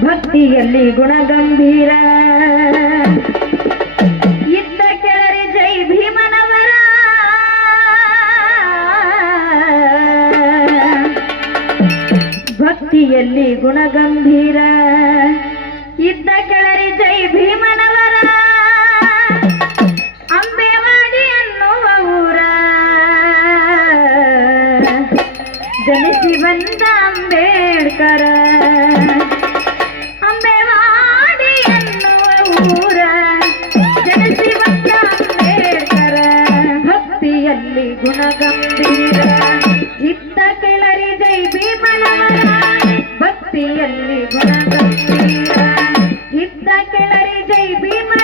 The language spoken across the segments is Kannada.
ಭಕ್ತಿಯಲ್ಲಿ ಗುಣಗಂಭೀರ. ಇದ್ದ ಕೆಳರಿ ಜೈ ಭೀಮನವರ. ಭಕ್ತಿಯಲ್ಲಿ ಗುಣಗಂಭೀರ. ಇದ್ದ ಕೆಳರಿ ಜೈ ಭೀಮನವರ. ಅಂಬೆವಾಡಿ ಅನ್ನುವ ಊರ ಜನಿಸಿ ಬಂದ ಅಂಬೇಡ್ಕರ. baby. My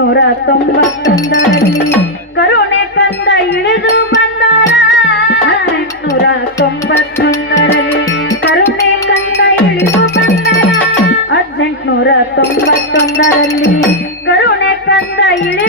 ನೂರ ತೊಂಬತ್ತೊಂದರಲ್ಲಿ ಕರುಣೆ ಕಂದ ಇಳಿದು ಬಂದಾರ. ನೂರ ತೊಂಬತ್ತೊಂದರಲ್ಲಿ ಕರುಣೆ ಕಂದ ಇಳಿದು ಬಂದಾರ. ಹದಿನೆಂಟು ನೂರ ತೊಂಬತ್ತೊಂದರಲ್ಲಿ ಕರುಣೆ ಕಂದ ಇಳಿ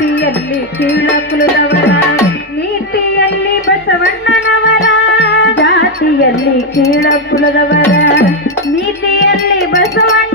ನೀತಿಯಲ್ಲಿ ಕೀಳಕುಲದವರ ನೀತಿಯಲ್ಲಿ ಬಸವಣ್ಣನವರ ಜಾತಿಯಲ್ಲಿ ಕೀಳಕುಲದವರ ನೀತಿಯಲ್ಲಿ ಬಸವಣ್ಣ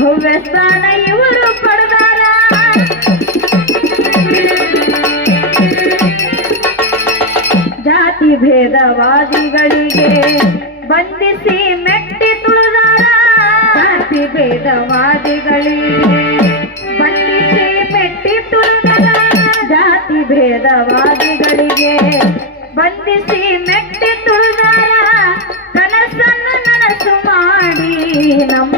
ಭವ್ಯ ಇವರು ಜಾತಿ ಭೇದವಾದಿಗಳಿಗೆ ಬಂಧಿಸಿ ಮೆಟ್ಟಿ ತುಳಿದಾರ. ಜಾತಿ ಭೇದವಾದಿಗಳಿಗೆ ಬಂಧಿಸಿ ಮೆಟ್ಟಿ ತುಳಿದಾರ. ಜಾತಿ ಭೇದವಾದಿಗಳಿಗೆ ಬಂಧಿಸಿ ಮೆಟ್ಟಿ ತುಳಿದಾರ. ಕನಸನ್ನು ನನಸು ಮಾಡಿ ನಮ್ಮ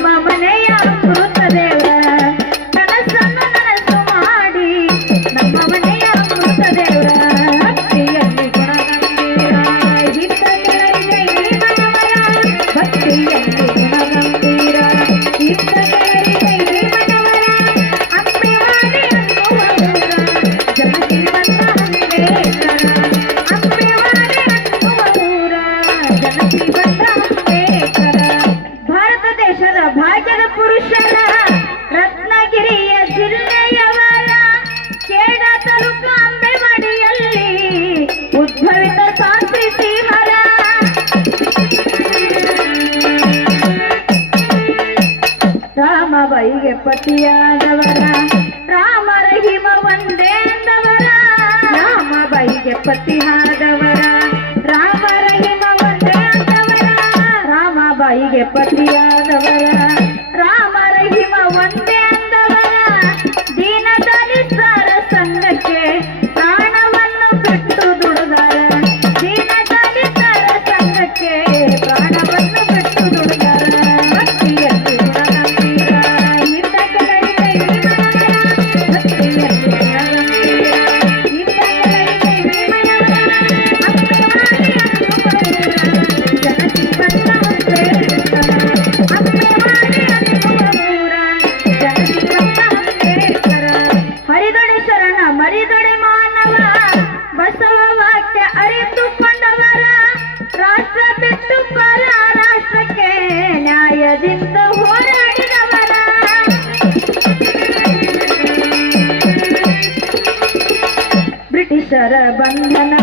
ಬೈಗೆ ಪತಿಯಾದವರ ರಾಮರ ಹಿಮ ಒಂದೇಂದವರ ರಾಮ ಬೈಗೆ ಪತಿಯಾದವರ ರಾಮರ ಹಿಮ ಒಂದೇ ರಾಮ ಬೈಗೆ ಪತಿಯಾದವರ జర బంధన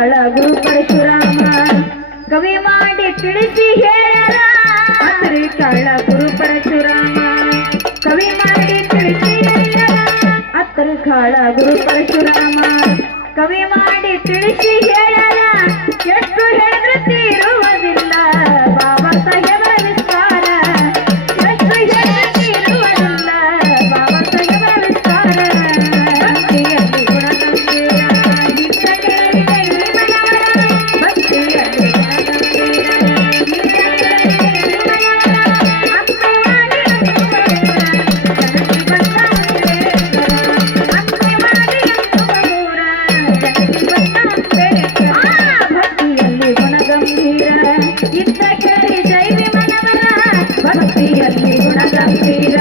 ಬಾಳ ಪರಶುರಾಮ ಕವಿ ಮಾಡಿ ತಿಳಿಸಿ ಹೇಳರಿ ಕಾಳ ಗುರು ಪರಶುರಾಮ ಕವಿ ಮಾಡಿ ತಿಳಿಸಿ ಅತ್ತರ ಕಾಳ ಗುರು ಪರಶುರಾಮ ಕವಿ ಮಾಡಿ ತಿಳಿಸಿ ಹೇಳರ గుణగంభీర